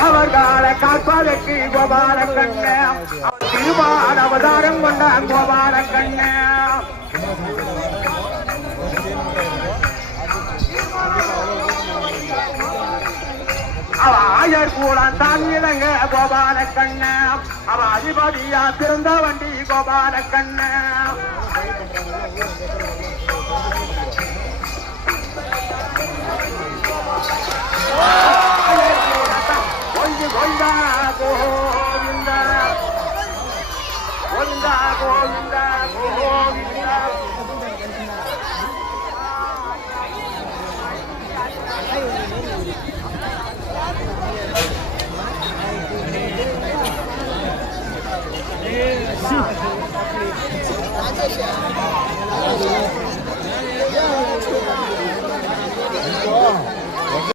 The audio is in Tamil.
அவர்கால கால்பாதற்கு கோபால கண்ண திருமால அவதாரம் கொண்ட கோபால கண்ண அவ ஆயர் கூட தான் கோபால கண்ண அவ அதிபதியா திறந்த வண்டி கோபால கண்ண ಗೋವಿಂದ ಗೋವಿಂದ ಗೋವಿಂದ ಗೋವಿಂದ